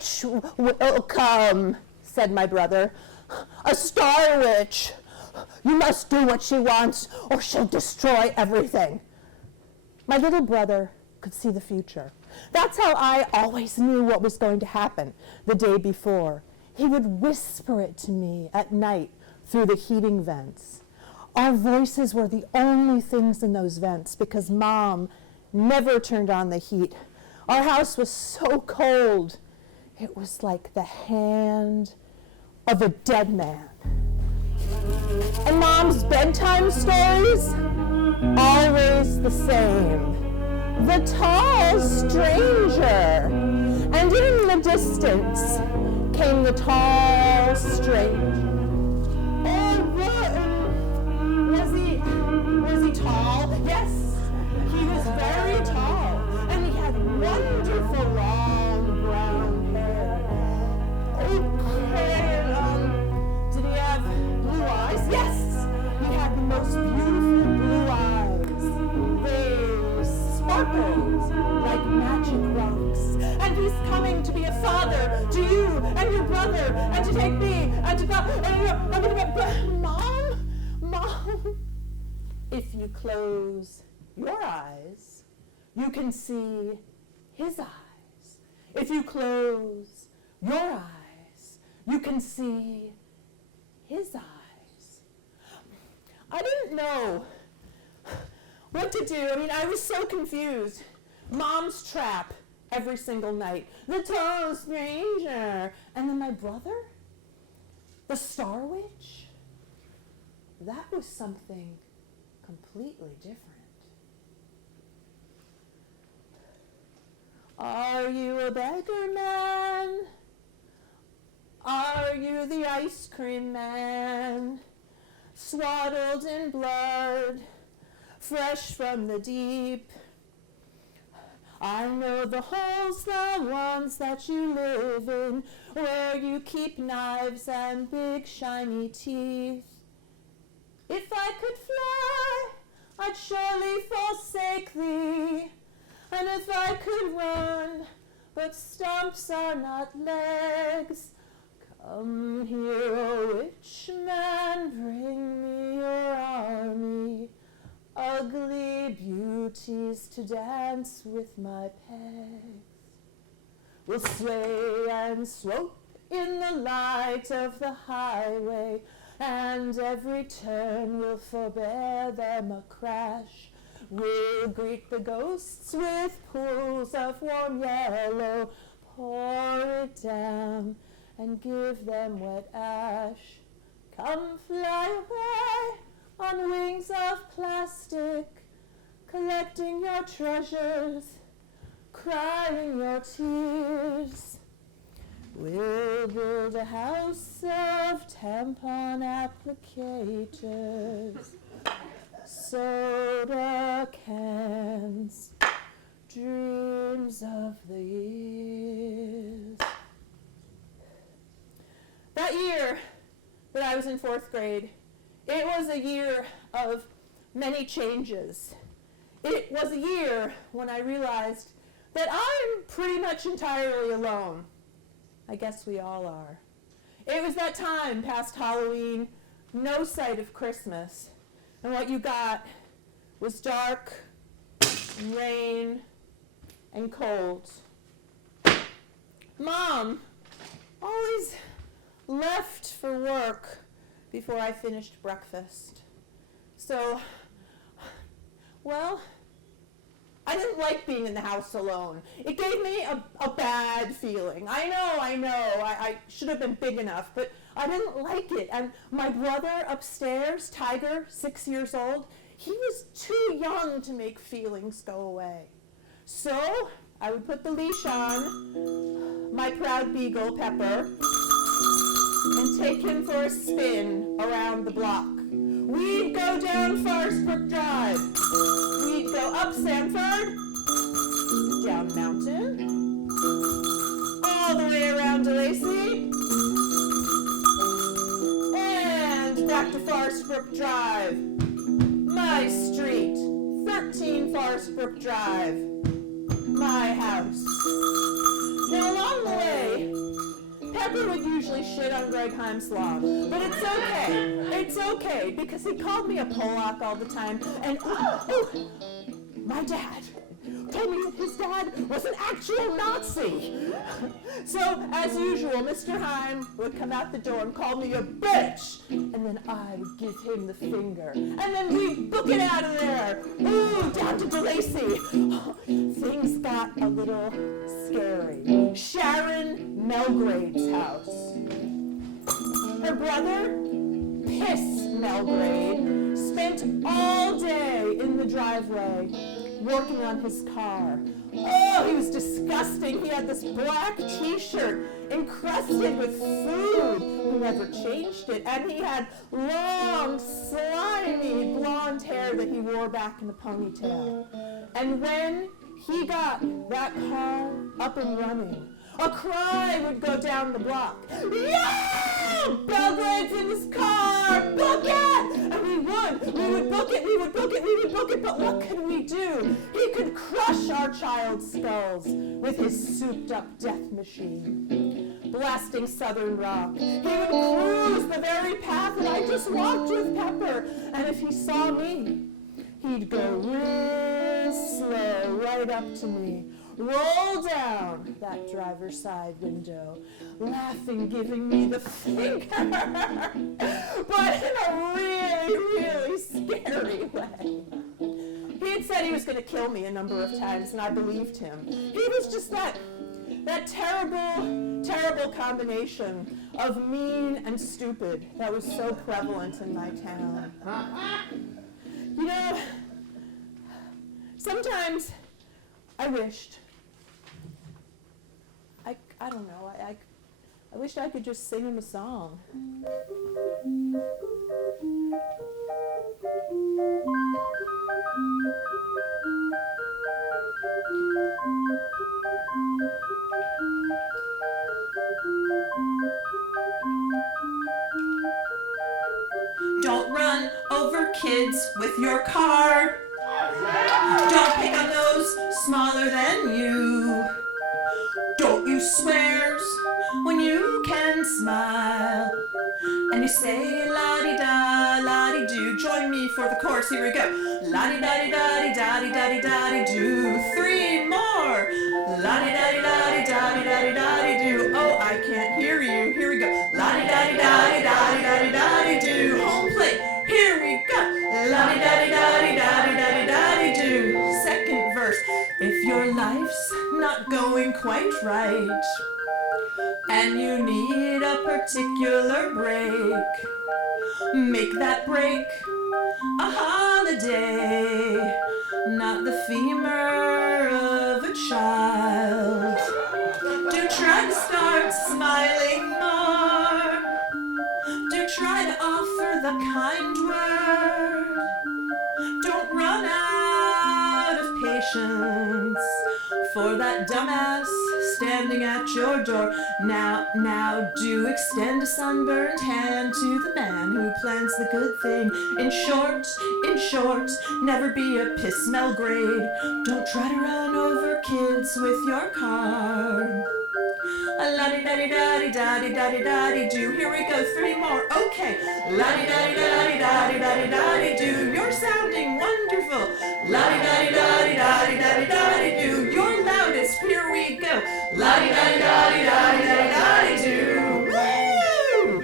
witch will come, said my brother. A star witch. You must do what she wants, or she'll destroy everything. My little brother could see the future. That's how I always knew what was going to happen the day before. He would whisper it to me at night through the heating vents. Our voices were the only things in those vents because Mom never turned on the heat. Our house was so cold. It was like the hand of a dead man. And Mom's bedtime stories, always the same. The tall stranger. And in the distance came the tall stranger. Oh, was he tall? Yes, he was very tall. And he had wonderful long brown hair. Okay, did he have blue eyes? Yes, he had the most beautiful blue eyes. They sparkled like magic rocks. And he's coming to be a father to you and your brother and to take me and to go. Mom, if you close your eyes, you can see his eyes. If you close your eyes, you can see his eyes. I didn't know what to do. I mean, I was so confused. Mom's trap every single night. The tall stranger. And then my brother, the star witch. That was something completely different. Are you a beggar man? Are you the ice cream man? Swaddled in blood, fresh from the deep. I know the holes, the ones that you live in, where you keep knives and big shiny teeth. If I could fly, I'd surely forsake thee. And if I could run, but stumps are not legs, come here, O witch man, bring me your army, ugly beauties to dance with my pegs. We'll sway and swope in the light of the highway, and every turn will forbear them a crash. We'll greet the ghosts with pools of warm yellow, pour it down and give them wet ash. Come fly away on wings of plastic, collecting your treasures, crying your tears. We'll build a house of tampon applicators, soda cans, dreams of the years. That year that I was in 4th grade, it was a year of many changes. It was a year when I realized that I'm pretty much entirely alone. I guess we all are. It was that time past Halloween, no sight of Christmas. And what you got was dark, and rain, and cold. Mom always left for work before I finished breakfast. So, well, I didn't like being in the house alone. It gave me a bad feeling. I know, I should have been big enough, but I didn't like it. And my brother upstairs, Tiger, 6 years old, he was too young to make feelings go away. So I would put the leash on my proud beagle, Pepper, and take him for a spin around the block. We'd go down Forest Brook Drive. We'd go up Sanford, down Mountain, all the way around DeLacy, and back to Forest Brook Drive. My street, 13 Forest Brook Drive. My house. Now along the way, Pepper would usually shit on Greg Heimslaw, but it's okay. It's okay, because he called me a Polak all the time, and my dad told me that his dad was an actual Nazi. So, as usual, Mr. Heim would come out the door and call me a bitch, and then I would give him the finger, and then we'd book it out of there. Ooh, down to DeLacy. Things got a little scary. Sharon Melgrade's house. Her brother, Piss Melgrade, spent all day in the driveway working on his car. Oh, he was disgusting. He had this black t-shirt encrusted with food. He never changed it. And he had long, slimy blonde hair that he wore back in a ponytail. And when he got that car up and running, a cry would go down the block. Yo! Belgrade's in his car! Book it! And we would book it, but what could we do? He could crush our child's skulls with his souped-up death machine. Blasting southern rock. He would cruise the very path that I just walked with Pepper, and if he saw me, he'd go real slow right up to me, roll down that driver's side window, laughing, giving me the finger, but in a really, really scary way. He had said he was going to kill me a number of times, and I believed him. He was just that terrible, terrible combination of mean and stupid that was so prevalent in my town. You know, sometimes I wished, I don't know, I wished I could just sing him a song. Don't run over kids with your car. Don't pick on those smaller than you. Don't use swears when you can smile. And you say la-di-da, la-di-do. Join me for the chorus, here we go. La-di-da-di-da-di-da-di-da-di-da-di-do. 3 more. La-di-da-di-da-di-da-di-da-di-da-di-do. Oh, I can't hear you. Here we go. La-di-da-di-da-di-da-di-da-di-da-di-do. Home plate. Here we go. La-di-da-di-da-di-da-di-da-di-da-di-do. Second verse. If your life's not going quite right, and you need a particular break, make that break a holiday, not the femur of a child. Do try to start smiling more. Do try to offer the kind word. Don't run out of patience for that dumbass standing at your door. Now, do extend a sunburned hand to the man who plans the good thing. In short, never be a piss Melgrade. Don't try to run over kids with your car. La-di-da-di-da-di-da-di-da-di-da-di-do. Here we go, 3 more. Okay. La-di-da-di-da-di-da-di-da-di-da-di-do. You're sounding wonderful. La-di-da-di-da-di-da-di-da-di-da-di-do. You're loudest. Here we go. La-di-da-di-da-di-da-di-da-di-da-di-do. Woo!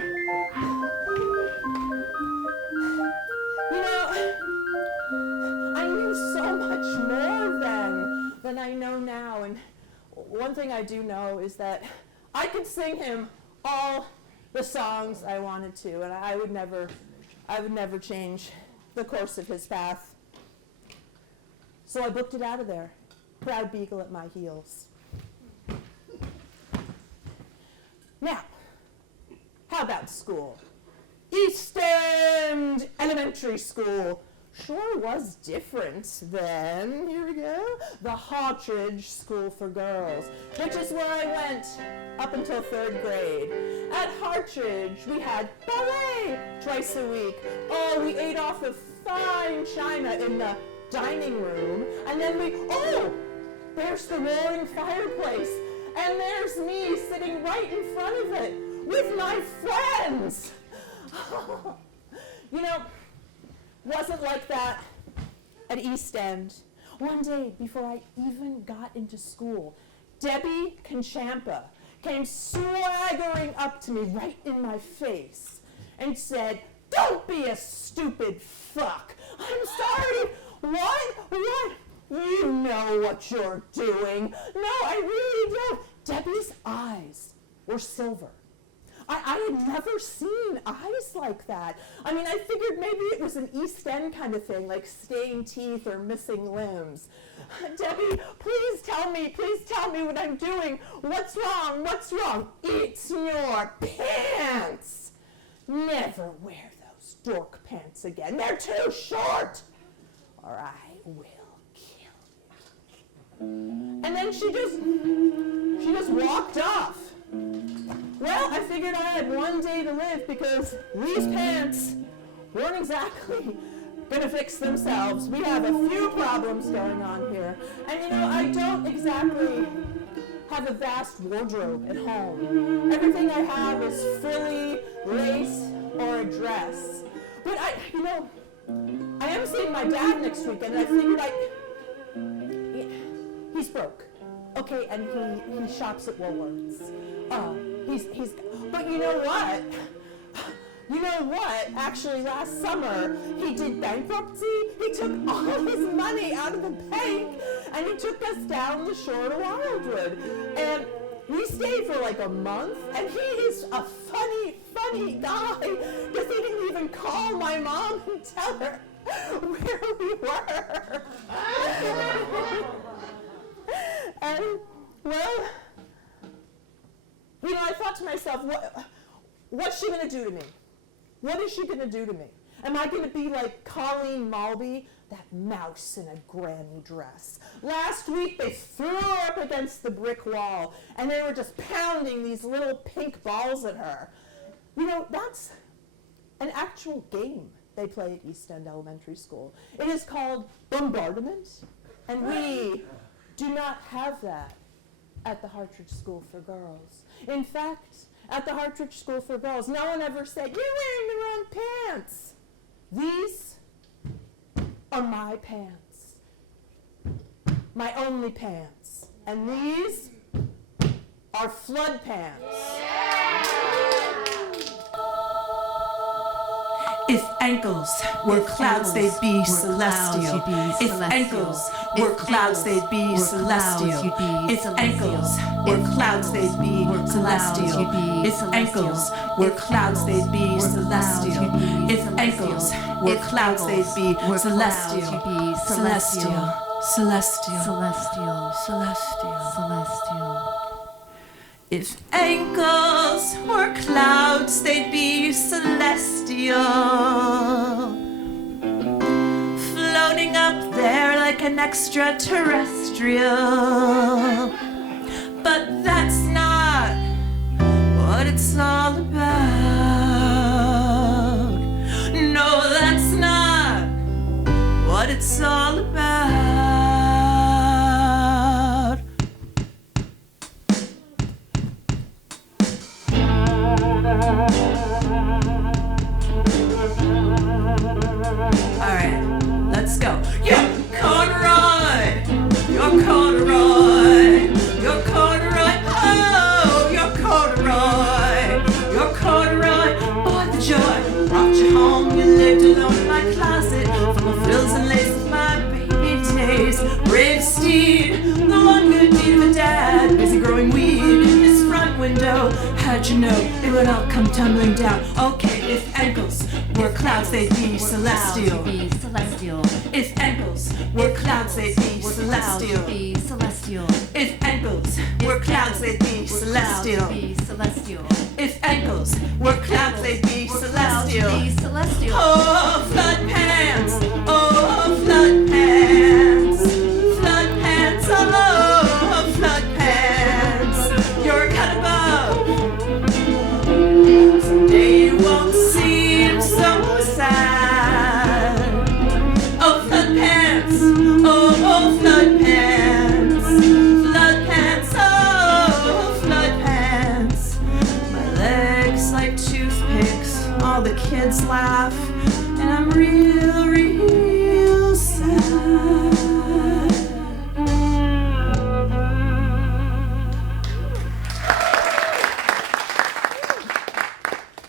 You know, I knew so much more then than I know now, and one thing I do know is that I could sing him all the songs I wanted to, and I would never change the course of his path. So I booked it out of there, proud beagle at my heels. Now, how about school? East End Elementary School sure was different then. Here we go. The Hartridge School for Girls, which is where I went up until 3rd grade. At Hartridge, we had ballet twice a week. Oh, we ate off of fine china in the dining room, and then there's the roaring fireplace. And there's me sitting right in front of it with my friends. You know, wasn't like that at East End. One day, before I even got into school, Debbie Conchampa came swaggering up to me right in my face and said, "Don't be a stupid fuck." I'm sorry. What? You know what you're doing. No, I really don't. Debbie's eyes were silver. I had never seen eyes like that. I mean, I figured maybe it was an East End kind of thing, like stained teeth or missing limbs. Debbie, please tell me what I'm doing. What's wrong? It's your pants. Never wear those dork pants again. They're too short, or I will kill you. And then she just walked off. Well, I figured I had one day to live because these pants weren't exactly gonna fix themselves. We have a few problems going on here. And you know, I don't exactly have a vast wardrobe at home. Everything I have is frilly, lace, or a dress. But I am seeing my dad next weekend, and I figured he's broke. Okay, and he shops at Woolworths. But you know what? Actually, last summer, he did bankruptcy. He took all his money out of the bank, and he took us down the shore to Wildwood. And we stayed for like a month, and he is a funny guy, because he didn't even call my mom and tell her where we were. And, well, you know, I thought to myself, what's she going to do to me? What is she going to do to me? Am I going to be like Colleen Malby, that mouse in a granny dress? Last week, they threw her up against the brick wall, and they were just pounding these little pink balls at her. You know, that's an actual game they play at East End Elementary School. It is called bombardment, and we do not have that at the Hartridge School for Girls. In fact, at the Hartridge School for Girls, no one ever said, "You're wearing the wrong pants." These are my pants, my only pants. And these are Floodpants. If ankles were clouds, they'd be celestial. If ankles were clouds, they'd be celestial. If ankles were clouds, they'd be celestial. If ankles were clouds, they'd be celestial. If ankles were clouds, they'd be celestial. Celestial. Celestial. Celestial. Celestial. If ankles were clouds, they'd be celestial, floating up there like an extraterrestrial. But that's not what it's all about. No, that's not what it's all about. Alright, let's go. You're corduroy, you're corduroy, you're corduroy, oh, you're corduroy, you're corduroy. Boy, the joy brought you home, you lived alone in my closet, full of frills and lace of my baby days. Brave steed, the one good deed of a dad, busy growing weed in his front window. How'd you know it would all come tumbling down? Okay, if ankles were clouds, they'd be celestial. If ankles were clouds, they'd be celestial. If ankles were clouds, they'd be celestial. If ankles were clouds, they'd be celestial. Oh, flood pants! Oh, flood pants! Flood pants! Oh, flood pants! You're cut above. Someday you won't seem so sad. Oh, flood pants! Oh, flood pants! Flood pants! Oh, laugh, and I'm real, real sad.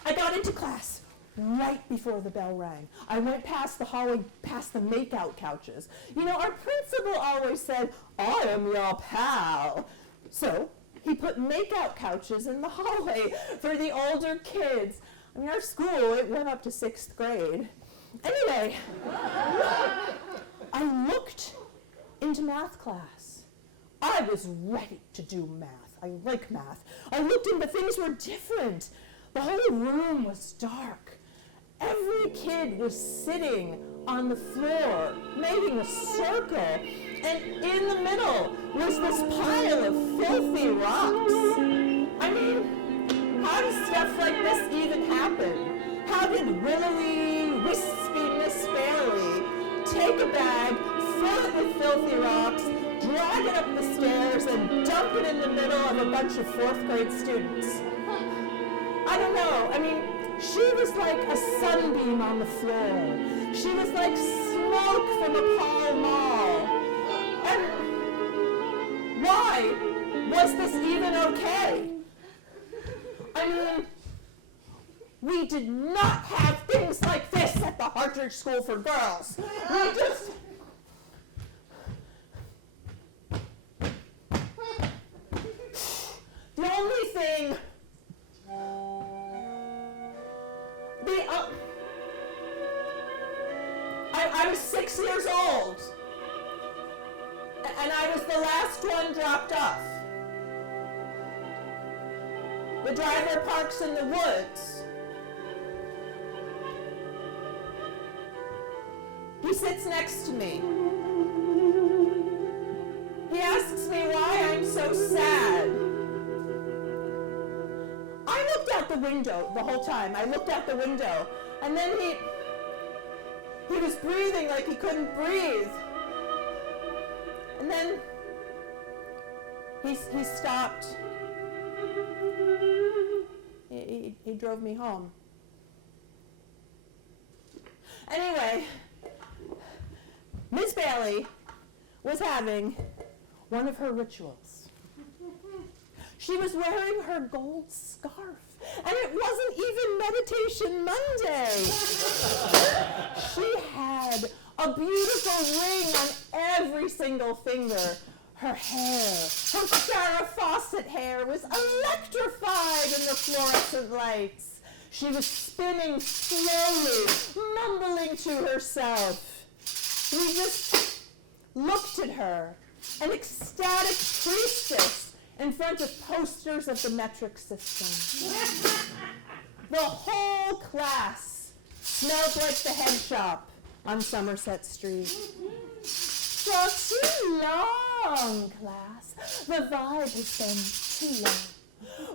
I got into class right before the bell rang. I went past the hallway, past the make-out couches. You know, our principal always said, "I am your pal." So he put make-out couches in the hallway for the older kids. I mean, our school, it went up to 6th grade. Anyway, I looked into math class. I was ready to do math. I like math. I looked in, but things were different. The whole room was dark. Every kid was sitting on the floor, making a circle, and in the middle was this pile of filthy rocks. I mean, how does stuff like this even happen? How did willowy, wispy Miss Bailey take a bag, fill it with filthy rocks, drag it up the stairs, and dump it in the middle of a bunch of 4th grade students? I don't know. I mean, she was like a sunbeam on the floor. She was like smoke from a Pall Mall. And why was this even okay? I mean, we did not have things like this at the Hartridge School for Girls. We just... The only thing... I was 6 years old, and I was the last one dropped off. The driver parks in the woods. He sits next to me. He asks me why I'm so sad. I looked out the window the whole time. I looked out the window, and then he was breathing like he couldn't breathe. And then he stopped. He drove me home. Anyway, Miss Bailey was having one of her rituals. She was wearing her gold scarf, and it wasn't even Meditation Monday. She had a beautiful ring on every single finger. Her hair, her Farrah Fawcett hair, was electrified in the fluorescent lights. She was spinning slowly, mumbling to herself. We just looked at her, an ecstatic priestess in front of posters of the metric system. The whole class smelled like the head shop on Somerset Street. For too long, class. The vibe has been too long.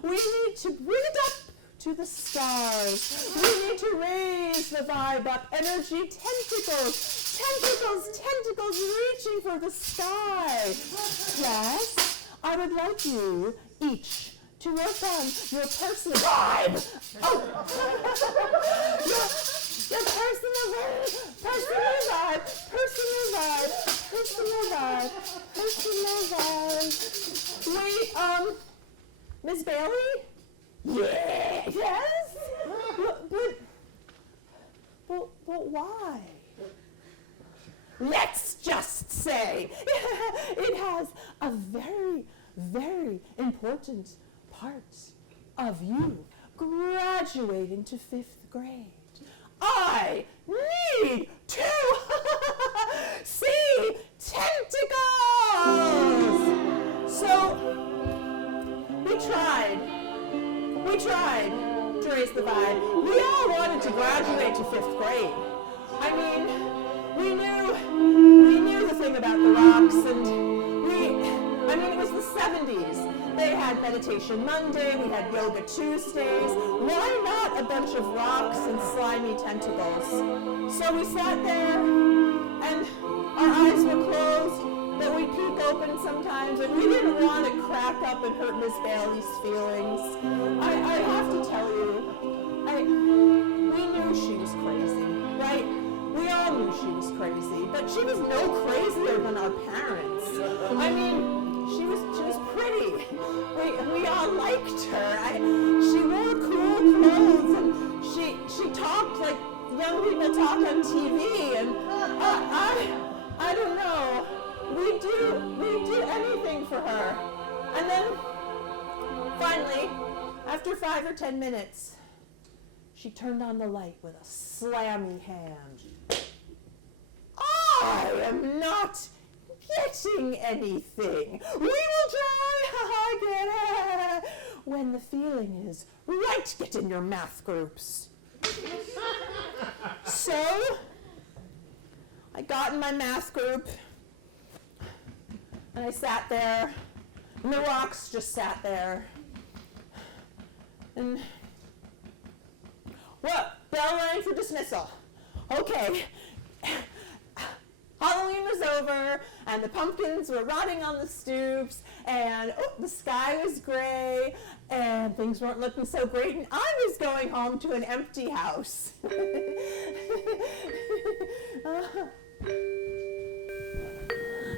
We need to bring it up to the stars. We need to raise the vibe up. Energy tentacles, tentacles, tentacles reaching for the sky. Class, I would like you each to work on your personal vibe. Oh, your personal vibe, personal vibe, personal vibe, personal vibe, personal vibe. Wait, Miss Bailey? Yeah. Yes? But why? Let's just say it has a very, very important part of you graduating to 5th grade. I need to see tentacles! So, we tried to raise the vibe. We all wanted to graduate to 5th grade. I mean, we knew the thing about the rocks, and it was the 70s. They had Meditation Monday, we had Yoga Tuesdays. Why not a bunch of rocks and slimy tentacles? So we sat there, and our eyes were closed, but we'd peek open sometimes, and we didn't want to crack up and hurt Miss Bailey's feelings. I have to tell you, we knew knew she was crazy, right? We all knew she was crazy, but she was no crazier than our parents. I mean, she was pretty. We all liked her. She wore cool clothes, and she talked like young people talk on TV, and I don't know. We'd do anything for her. And then finally, after 5 or 10 minutes, she turned on the light with a slammy hand. I am not getting anything. We will try again when the feeling is right. Get in your math groups. So I got in my math group and I sat there, and the rocks just sat there. And what? Bell rang for dismissal. Okay. Halloween was over, and the pumpkins were rotting on the stoops, and the sky was gray, and things weren't looking so great, and I was going home to an empty house.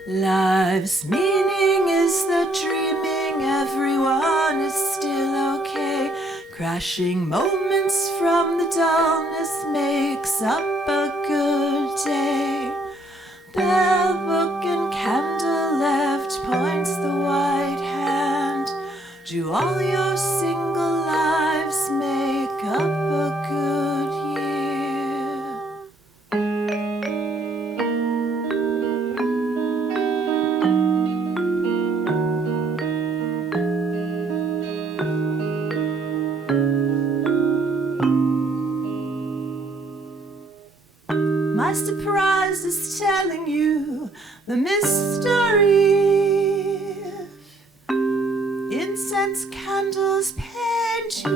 Life's meaning is the dreaming, everyone is still okay. Crashing moments from the dullness makes up a good day. Bell, book, and candle left points the white hand. Do all your single lives make up a good year? My surprise is telling you the mystery. Incense candles paint you.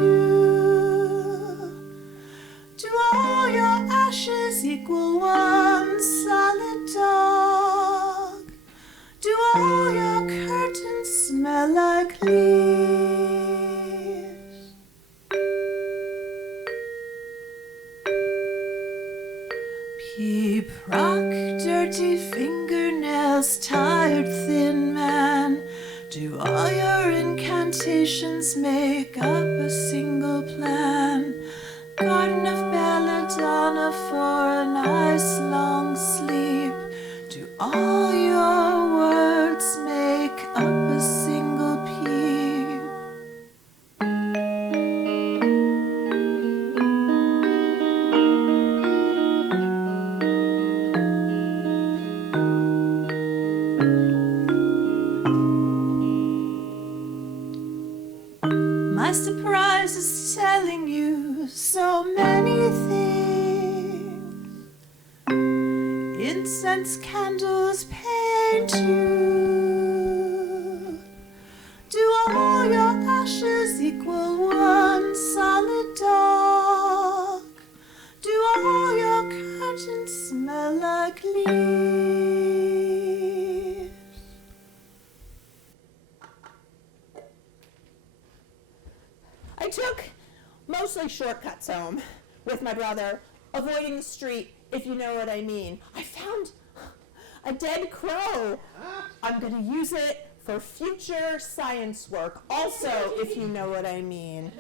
Do all your ashes equal one solid dog? Do all your curtains smell like leaves? Peep rock, dirty fingernails, tired thin man. Do all your incantations make up a single plan? Garden of belladonna for a nice long sleep. Do all your words make up a single peep? My surprise is telling you so many things. Incense candles paint you. Do all your ashes equal one solid dog? Do all your curtains smell like leaves? I took mostly shortcuts home with my brother, avoiding the street, if you know what I mean. I found a dead crow. I'm going to use it for future science work, also, if you know what I mean.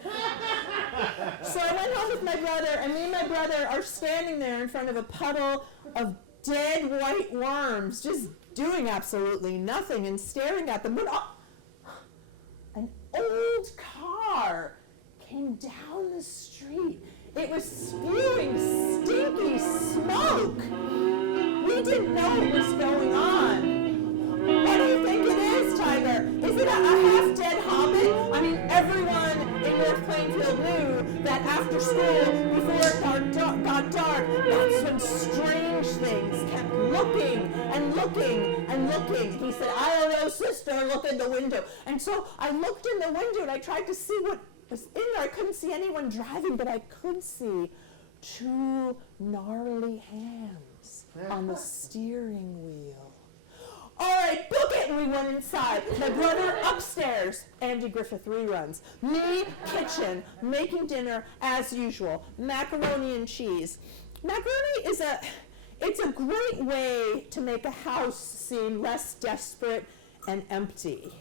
So I went home with my brother, and me and my brother are standing there in front of a puddle of dead white worms, just doing absolutely nothing and staring at them. But an old car came down the street. It was spewing stinky smoke. We didn't know what was going on. What do you think it is, Tiger? Is it a half-dead hobbit? I mean, everyone in North Plainfield knew that after school, before it got dark, that's when strange things kept looking and looking and looking. He said, I don't know, sister, look in the window. And so I looked in the window and I tried to see what was in there. I couldn't see anyone driving, but I could see 2 gnarly hands on the steering wheel. All right, book it, we went inside. My brother upstairs, Andy Griffith reruns. Me, kitchen, making dinner as usual. Macaroni and cheese. Macaroni is it's a great way to make a house seem less desperate and empty.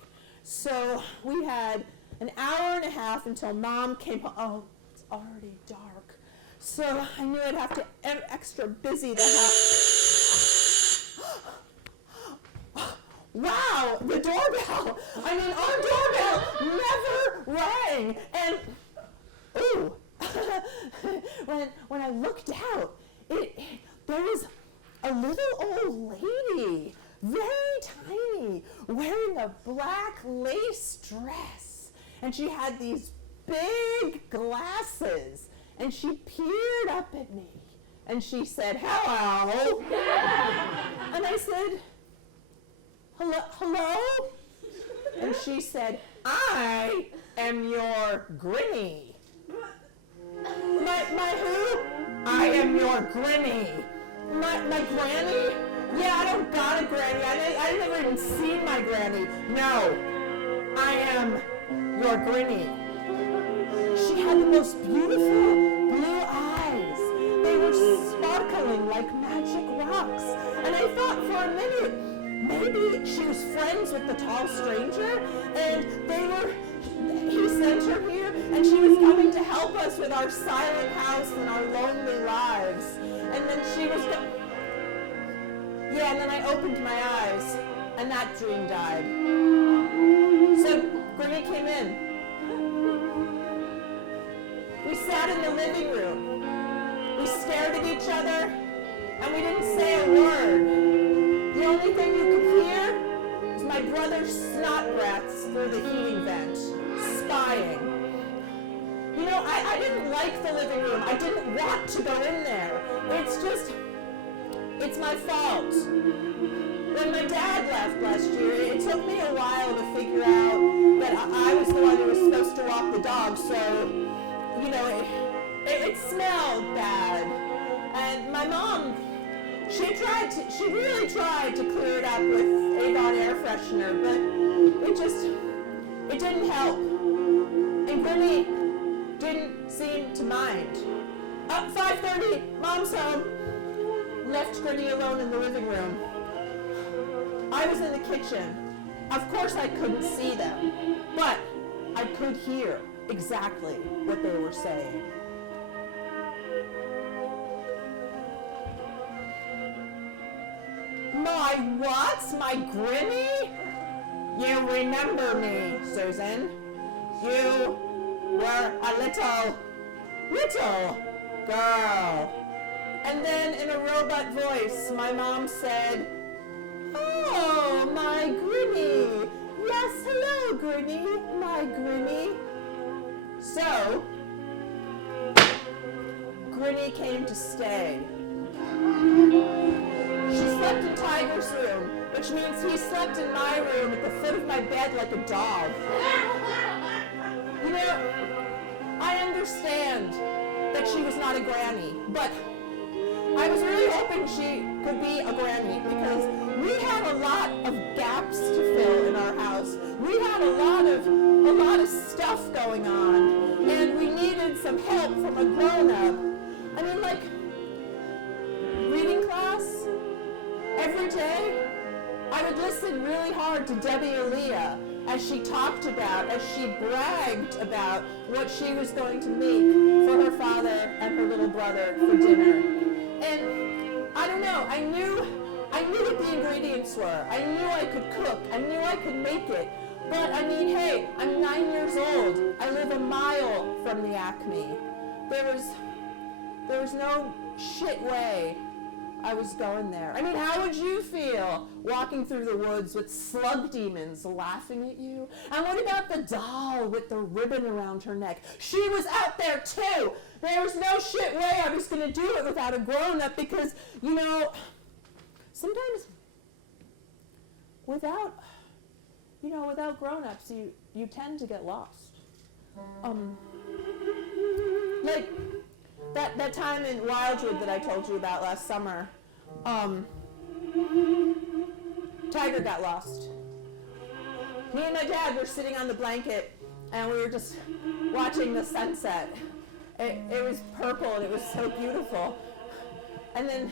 So we had an hour and a half until Mom came home. Oh, it's already dark. So I knew I'd have to extra busy the house. Wow, the doorbell. I mean, our doorbell never rang. And, ooh, when I looked out, there was a little old lady, very tiny, wearing a black lace dress. And she had these big glasses. And she peered up at me. And she said, hello. And I said, hello? And she said, I am your Grinny. My who? I am your Grinny. My granny? Yeah, I don't got a granny. I never even seen my granny. No, I am your Grinny. She had the most beautiful blue eyes. They were sparkling like magic rocks. And I thought for a minute, maybe she was friends with the tall stranger, and he sent her here, and she was coming to help us with our silent house and our lonely lives. And then and then I opened my eyes, and that dream died. So Grinny came in. We sat in the living room. We stared at each other, and we didn't say a word. The only thing you could hear was my brother's snot breaths through the heating vent, spying. You know, I didn't like the living room. I didn't want to go in there. It's my fault. When my dad left last year, it took me a while to figure out that I was the one who was supposed to walk the dog, so, you know, it smelled bad. And my mom, she really tried to clear it up with Avon air freshener, but it didn't help. And Grinny didn't seem to mind. Up 5:30, Mom's home. Left Grinny alone in the living room. I was in the kitchen. Of course I couldn't see them, but I could hear exactly what they were saying. My what? My Grinny? You remember me, Susan. You were a little girl. And then in a robot voice, my mom said, oh, my Grinny. Yes, hello, Grinny, my Grinny. So, Grinny came to stay. She slept in Tiger's room, which means he slept in my room at the foot of my bed like a dog. You know, I understand that she was not a granny, but I was really hoping she could be a granny because we had a lot of gaps to fill in our house. We had a lot of stuff going on, and we needed some help from a grown-up. I mean, like, reading class, every day, I would listen really hard to Debbie Aaliyah as she bragged about what she was going to make for her father and her little brother for dinner. And I don't know, I knew what the ingredients were. I knew I could cook. I knew I could make it. But I mean, hey, I'm 9 years old. I live a mile from the Acme. There was no shit way I was going there. I mean, how would you feel walking through the woods with slug demons laughing at you? And what about the doll with the ribbon around her neck? She was out there too. There was no shit way I was going to do it without a grown-up because, you know, sometimes without grown-ups, you tend to get lost. Like that time in Wildwood that I told you about last summer, Tiger got lost. Me and my dad were sitting on the blanket, and we were just watching the sunset. It was purple, and it was so beautiful. And then,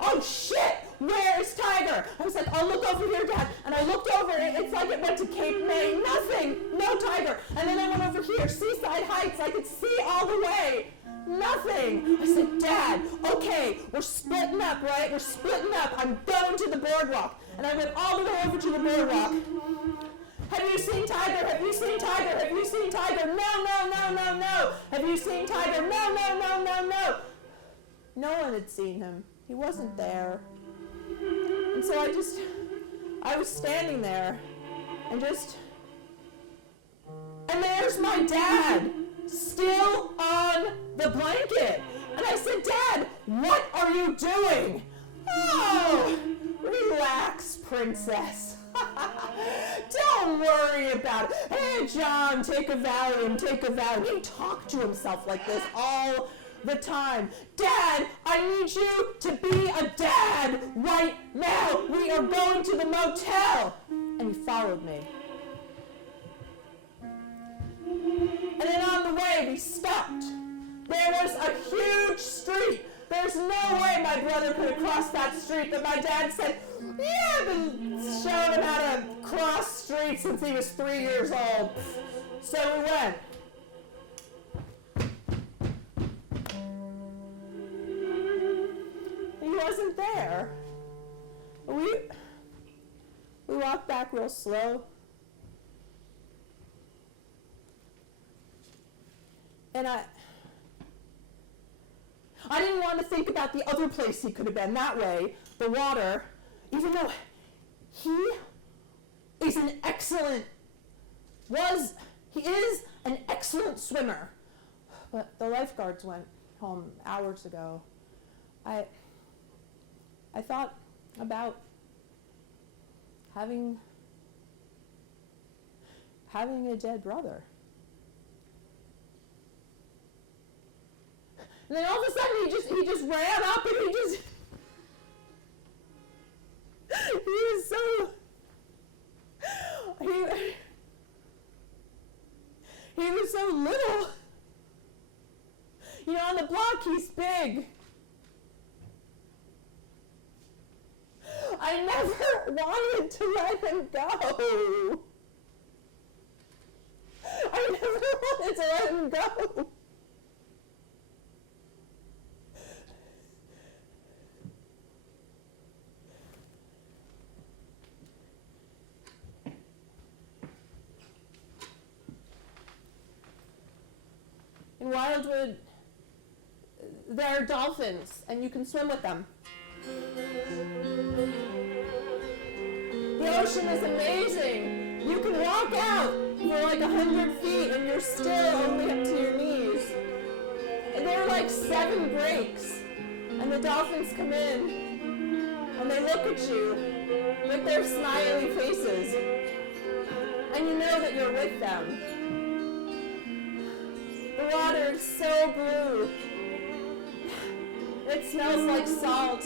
oh shit, where is Tiger? I was like, oh, look over here, Dad. And I looked over, and it's like it went to Cape May, nothing, no Tiger. And then I went over here, Seaside Heights, I could see all the way. Nothing. I said, Dad, okay, we're splitting up, right? We're splitting up. I'm going to the boardwalk. And I went all the way over to the boardwalk. Have you seen Tiger? Have you seen Tiger? Have you seen Tiger? No, no, no, no, no. Have you seen Tiger? No, no, no, no, no. No one had seen him. He wasn't there. And so I was standing there and there's my dad still on the blanket. And I said, Dad, what are you doing? Oh, relax, princess. Don't worry about it. Hey, John, take a Valium, take a Valium. He talked to himself like this all the time. Dad, I need you to be a dad right now. We are going to the motel. And he followed me. And then on the way, we stopped. There was a huge street. There's no way my brother could have crossed that street, but my dad said, yeah, I've been showing him how to cross streets since he was 3 years old. So we went. He wasn't there. We walked back real slow. And I didn't want to think about the other place he could have been, that way, the water, even though he is an excellent swimmer. But the lifeguards went home hours ago. I thought about having a dead brother. And then all of a sudden he just ran up and he was so little. You know, on the block he's big. I never wanted to let him go. I never wanted to let him go. In Wildwood, there are dolphins, and you can swim with them. The ocean is amazing. You can walk out for like 100 feet, and you're still only up to your knees. And there are like 7 breaks, and the dolphins come in, and they look at you with their smiley faces, and you know that you're with them. The water is so blue. It smells like salt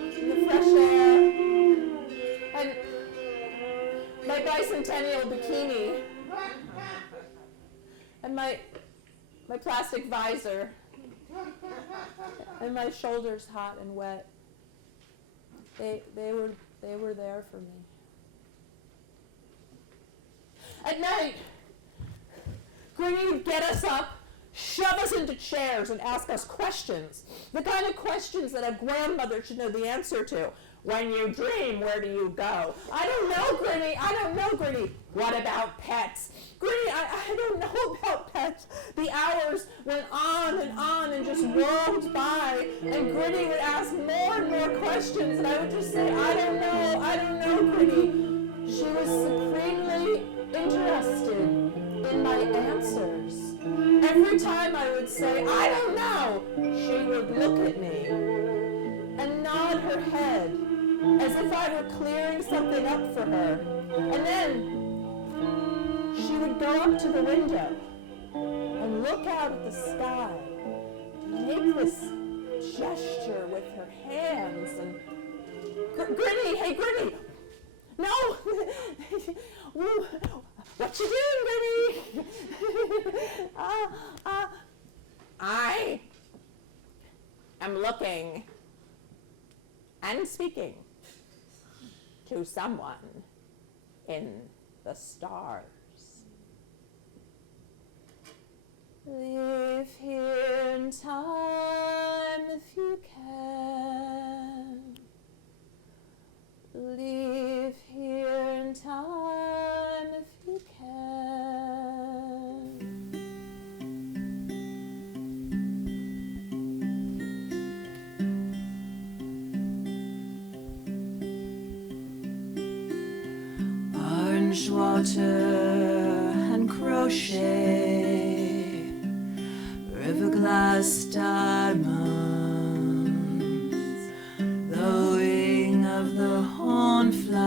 and the fresh air. And my bicentennial bikini and my plastic visor and my shoulders hot and wet. They were there for me. At night, Granny would get us up, shove us into chairs, and ask us questions. The kind of questions that a grandmother should know the answer to. When you dream, where do you go? I don't know, Granny. I don't know, Granny. What about pets? Granny, I don't know about pets. The hours went on and just whirled by, and Granny would ask more and more questions, and I would just say, I don't know, Granny. She was supremely interested in my answers. Every time I would say, I don't know, she would look at me and nod her head as if I were clearing something up for her. And then she would go up to the window and look out at the sky and make this gesture with her hands and, Granny, hey Granny, no, What you doing, Gritty? I am looking and speaking to someone in the stars. Live here in time if you can. Live here in time if you can. Orange water and crochet, river glass diamonds, the wing of the hornfly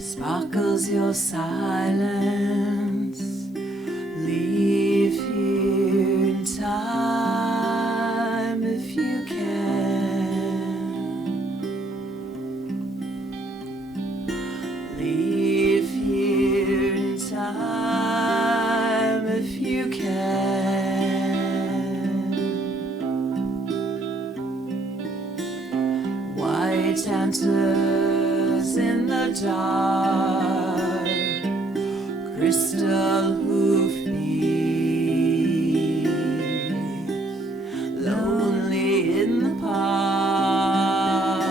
sparkles your silence. Leave here in time if you can. Leave here in time if you can. White antlers in the dark, crystal hoofbeats, lonely in the park,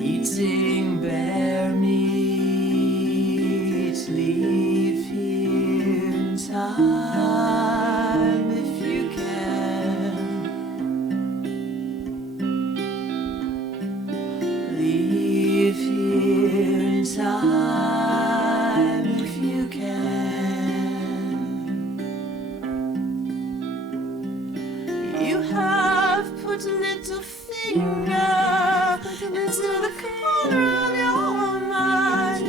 eating bare meat. Leave here in time if you can. Leave here in time if you can. You have put a little finger into the corner of your mind.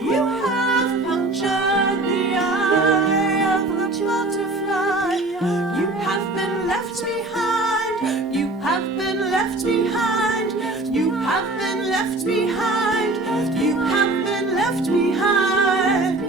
You have punctured the eye of the butterfly. You have been left behind. You have been left behind. You have been left behind. You have been left behind.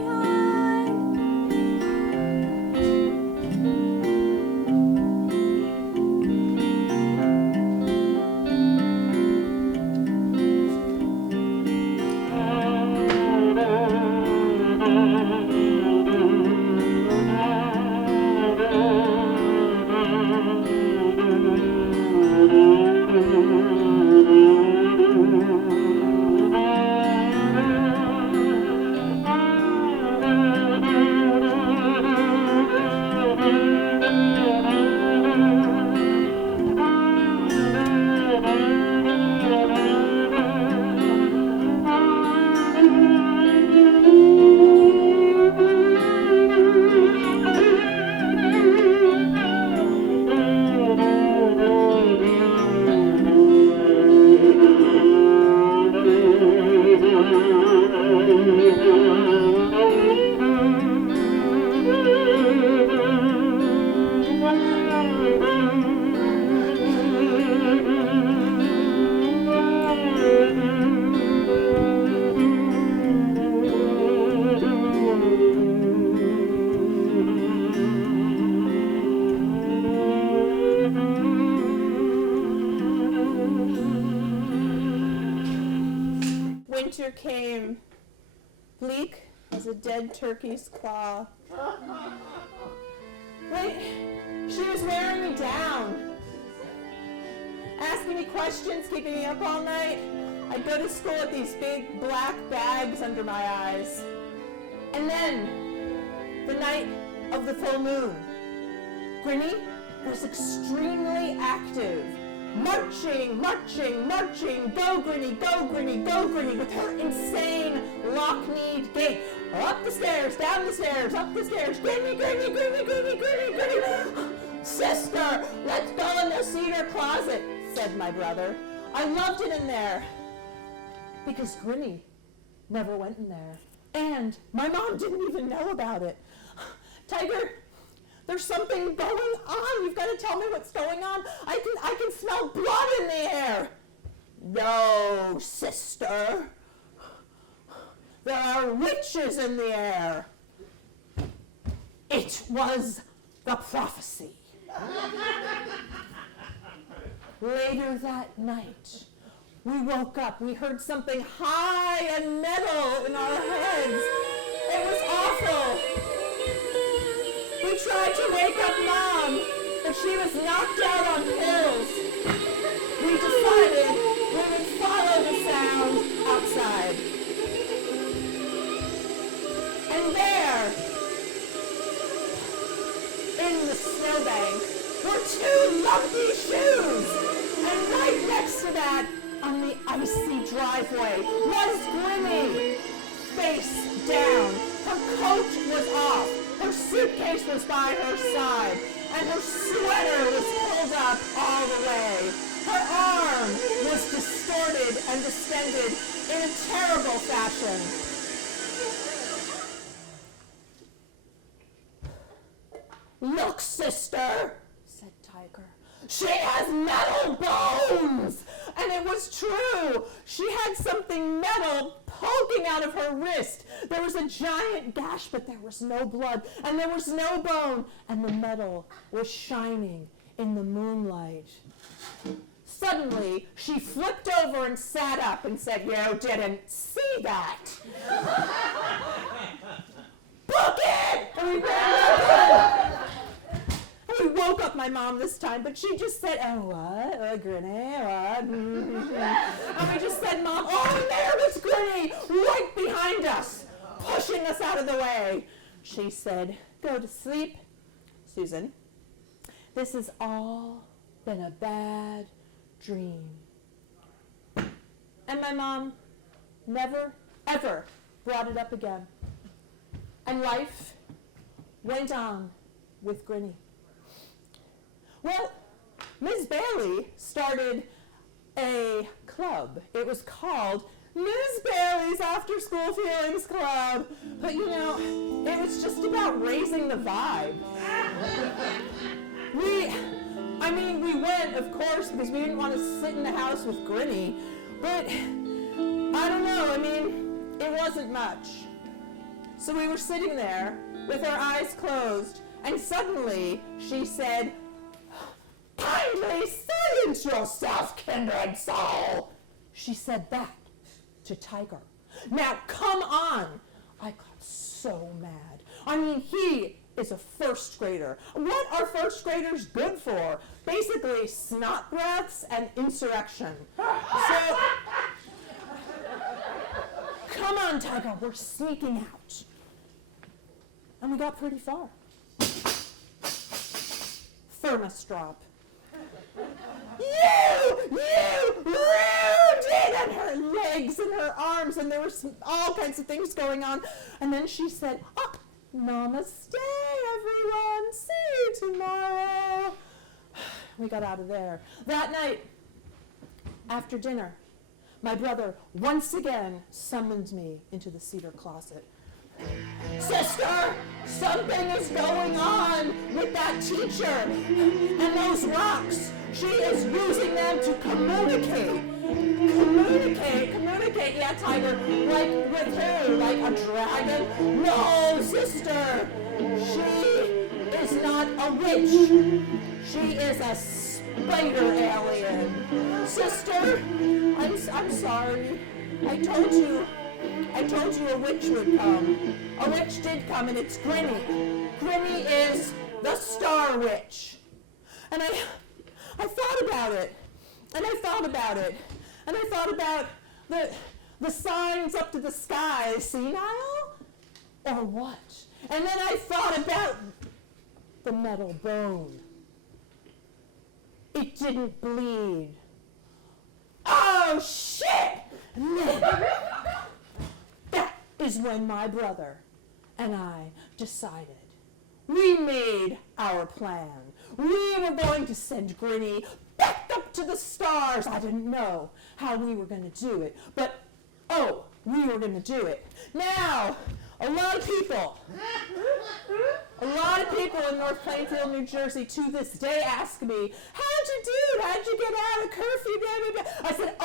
Winter came, bleak as a dead turkey's claw. Wait, she was wearing me down, asking me questions, keeping me up all night. I'd go to school with these big black bags under my eyes. And then, the night of the full moon, Grinny was extremely active. Marching, marching, marching, go Grinny, go Grinny, go Grinny, with her insane lock-kneed gait. Up the stairs, down the stairs, up the stairs, Grinny, Grinny, Grinny, Grinny, Grinny, Grinny. Sister, let's go in the cedar closet, said my brother. I loved it in there, because Grinny never went in there. And my mom didn't even know about it. Tiger, there's something going on. You've got to tell me what's going on. I can smell blood in the air. No, "No, sister. There are witches in the air." It was the prophecy. Later that night, we woke up. We heard something high and metal in our heads. It was awful. We tried to wake up Mom, but she was knocked out on pills. We decided we would follow the sound outside. And there, in the snowbank, were 2 lumpy shoes. And right next to that, on the icy driveway, was Grimmy, face down. Her coat was off. Her suitcase was by her side. And her sweater was pulled up all the way. Her arm was distorted and distended in a terrible fashion. "Look, sister," said Tiger. "She has metal bones!" And it was true. She had something metal poking out of her wrist. There was a giant gash, but there was no blood, and there was no bone, and the metal was shining in the moonlight. Suddenly, she flipped over and sat up and said, "You didn't see that." "Book it!" And we ran up. We woke up my mom this time, but she just said, "Oh, what? Oh, Grinny, what?" And we just said, "Mom, oh, and there was Grinny right behind us, pushing us out of the way." She said, "Go to sleep, Susan. This has all been a bad dream." And my mom never, ever brought it up again. And life went on with Grinny. Well, Ms. Bailey started a club. It was called Ms. Bailey's After School Feelings Club. But you know, it was just about raising the vibe. We went, of course, because we didn't want to sit in the house with Grinny. But, I don't know, it wasn't much. So we were sitting there with our eyes closed, and suddenly she said, "Kindly silence yourself, kindred soul." She said that to Tiger. Now, come on. I got so mad. He is a first grader. What are first graders good for? Basically, snot breaths and insurrection. So, come on, Tiger, we're sneaking out. And we got pretty far. Thermos drop. You ruined it! And her legs and her arms, and there were all kinds of things going on. And then she said, "Oh, namaste, everyone. See you tomorrow." We got out of there. That night, after dinner, my brother once again summoned me into the cedar closet. "Sister, something is going on with that teacher and those rocks. She is using them to communicate." Communicate, yeah, Tiger. Like with who? Like a dragon? No, sister. She is not a witch. She is a spider alien. Sister, I'm sorry. I told you a witch would come. A witch did come, and it's Grinny. Grinny is the Star Witch. And I thought about it. And I thought about it. And I thought about the signs up to the sky, senile? Or what? And then I thought about the metal bone. It didn't bleed. Oh, shit! And then, that is when my brother and I decided. We made our plan. We were going to send Grinny back up to the stars. I didn't know how we were going to do it, but, we were going to do it. Now, a lot of people in North Plainfield, New Jersey, to this day ask me, "How'd you do it? How'd you get out of curfew?" I said,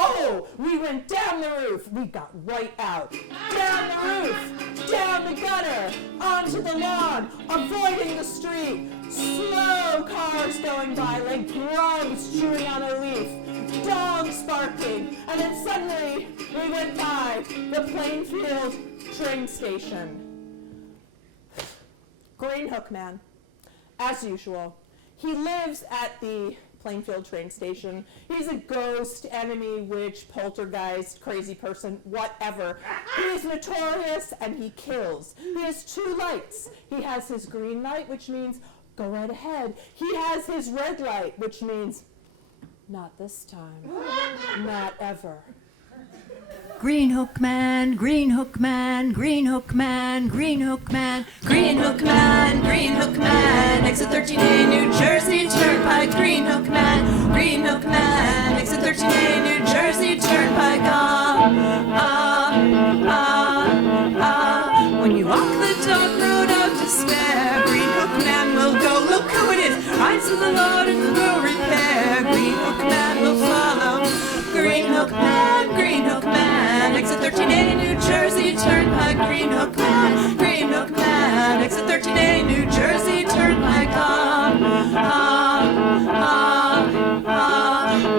We went down the roof. We got right out. Down the roof, down the gutter, onto the lawn, avoiding the street. Slow cars going by like grubs chewing on a leaf. Dogs barking. And then suddenly we went by the Plainfield train station. Green Hook Man, as usual. He lives at the Plainfield train station. He's a ghost, enemy, witch, poltergeist, crazy person, whatever. He is notorious and he kills. He has two lights. He has his green light, which means go right ahead. He has his red light, which means not this time, not ever. Green Hook Man, Green Hook Man, Green Hook Man, Green Hook Man, Green Hook Man, Green Hook Man, exit 13A, New Jersey Turnpike. Green Hook Man, Green Hook Man, exit 13A, New Jersey Turnpike. When you walk the dark road of despair, Green Hook Man will go. Look who it is, rides to the Lord and will repair. Green Hook Man will follow. Green Hook Man, Green Hook Man, exit 13A, New Jersey Turnpike. Green Hook Man, Green Hook Man, exit 13A, New Jersey Turnpike.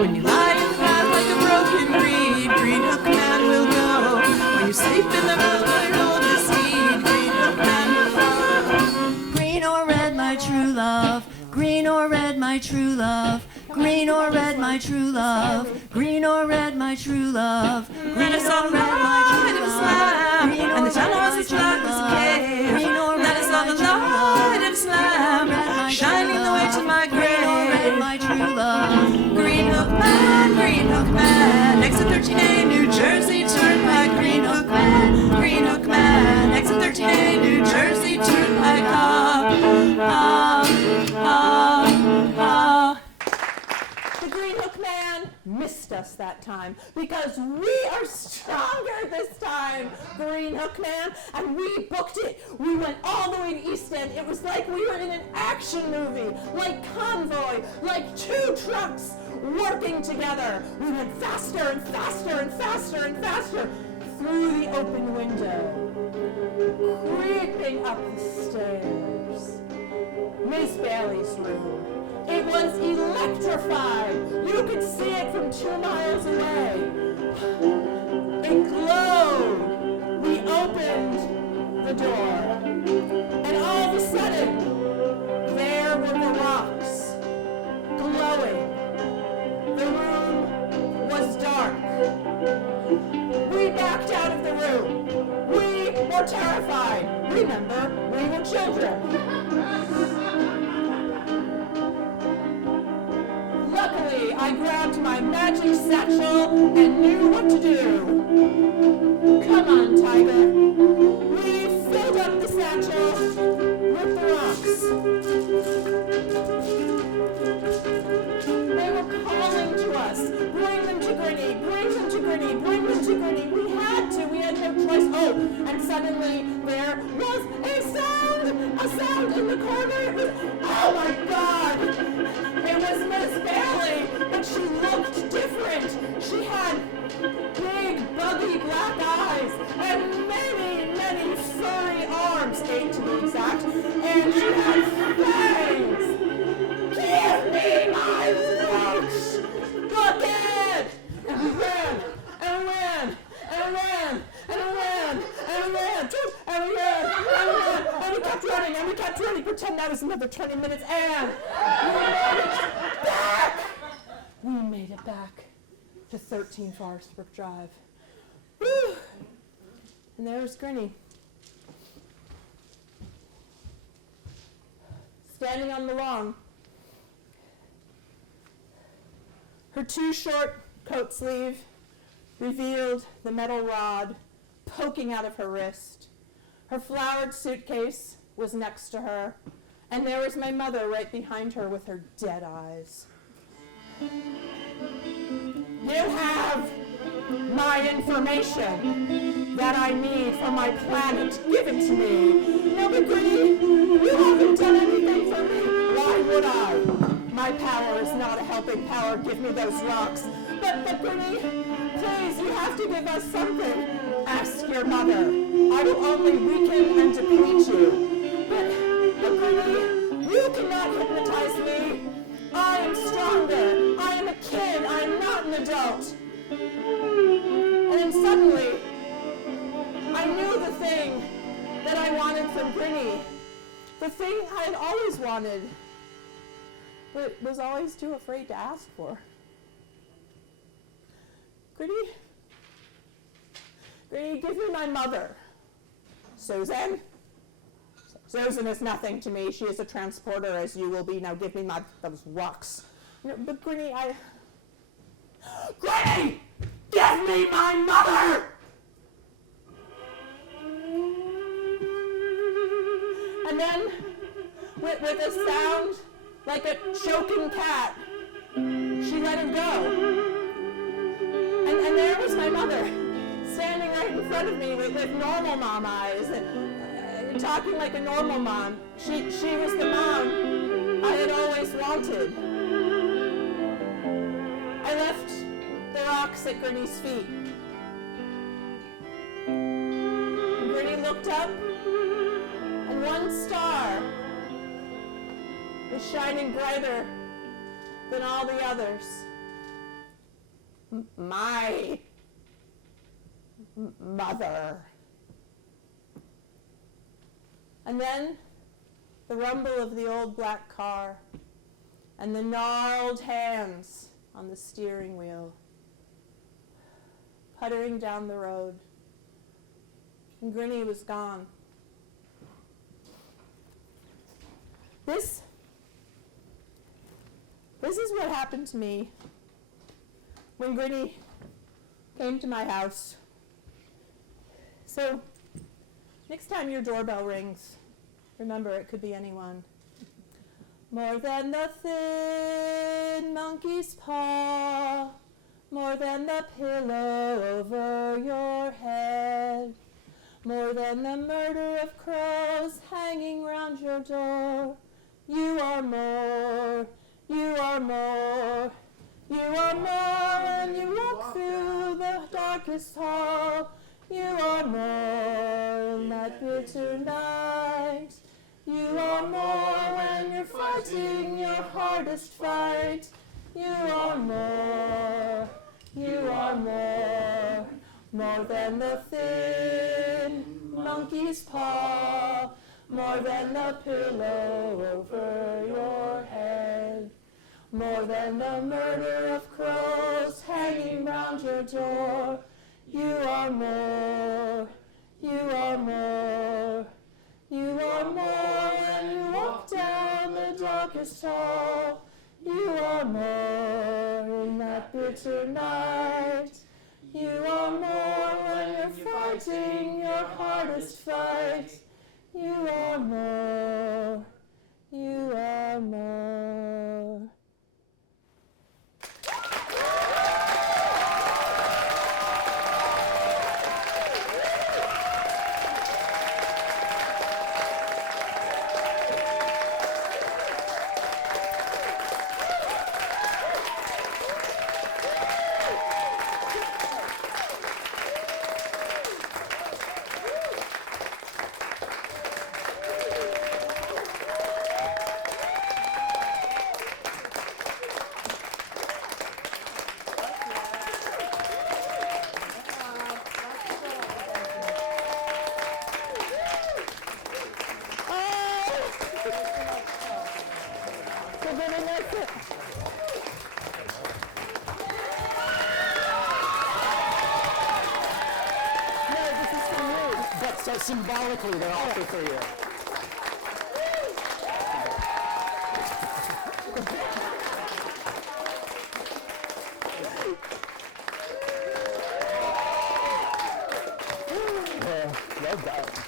When you lie in the path like a broken reed, Green Hook Man will go. When you sleep in the moonlight, hold the steed, Green Hook Man will follow. green or red, my true love, green or red, my true love, green or red, my true love, green or red, my true love, Green is on the light of Islam, and the tunnel was as black as a cave. That is on the light of Islam, shining the way to my grave. my true love. Green Hook Man, exit 13A, New Jersey Turnpike. Green Hook Man, exit 13A, New Jersey Turnpike. The Green Hook Man missed us that time because we are stronger this time, Green Hook Man, and we booked it. We went all the way to East End. It was like we were in an action movie, like Convoy, like two trucks working together. We went faster and faster and faster and faster through the open window, creeping up the stairs. Miss Bailey's room. It was electrified. You could see it from 2 miles away. It glowed. We opened the door. And all of a sudden, there were the rocks, glowing. The room was dark. We backed out of the room. We were terrified. Remember, we were children. Luckily, I grabbed my magic satchel and knew what to do. Come on, Tiger. We filled up the satchel with the rocks. They were calling to us. Bring them to Grinny, bring them to Grinny, bring them to Grinny. We had no choice. Oh, and suddenly there was a sound in the corner. It was, oh my God. It was Miss Bailey, but she looked different. She had big, buggy black eyes and many, many furry arms, 8 to be exact, and she had fangs. Give me my rocks! Look it! And we ran, and we ran, and we ran, and we ran, and we ran, and we ran, and we ran, and we kept running, and we kept running. Pretend that was another 20 minutes, and we made it back! We made it back to 13 Forest Brook Drive. Whew. And there was Grinny, standing on the lawn. Her too short coat sleeve revealed the metal rod poking out of her wrist. Her flowered suitcase was next to her, and there was my mother right behind her with her dead eyes. You have my information that I need for my planet. Give it to me. No, but Grinny, you haven't done anything for me. Why would I? My power is not a helping power. Give me those rocks. But Grinny, please, you give us something? Ask your mother. I will only weaken and deplete you. But Grinny, you cannot hypnotize me. I am stronger. I am a kid. I am not an adult. And then suddenly, I knew the thing that I wanted from Grinny. The thing I had always wanted, but was always too afraid to ask for. Grinny, give me my mother. Susan? Susan is nothing to me. She is a transporter, as you will be. Now give me those rocks. No, but Grinny, Grinny! Give me my mother! And then, with a sound like a choking cat, she let him go. And there was my mother, standing right in front of me with normal mom eyes, and talking like a normal mom. She was the mom I had always wanted. I left the rocks at Grinny's feet. And Grinny looked up, and one star was shining brighter than all the others. My mother. And then the rumble of the old black car and the gnarled hands on the steering wheel, puttering down the road. And Grinny was gone. This is what happened to me when Grinny came to my house. So, next time your doorbell rings, remember it could be anyone. More than the thin monkey's paw, more than the pillow over your head, more than the murder of crows hanging round your door. You are more, you are more, you are more when you walk through the darkest hall. You are more in that bitter night. You are more when you're fighting your hardest fight. You are more, you are more, more than the thin monkey's paw, more than the pillow over your head, more than the murder of crows hanging round your door. You are more, you are more, you are more when you walk down the darkest hall. You are more in that bitter night. You are more when you're fighting your hardest fight. You are more, you are more. So symbolically, they're also for you. Well done.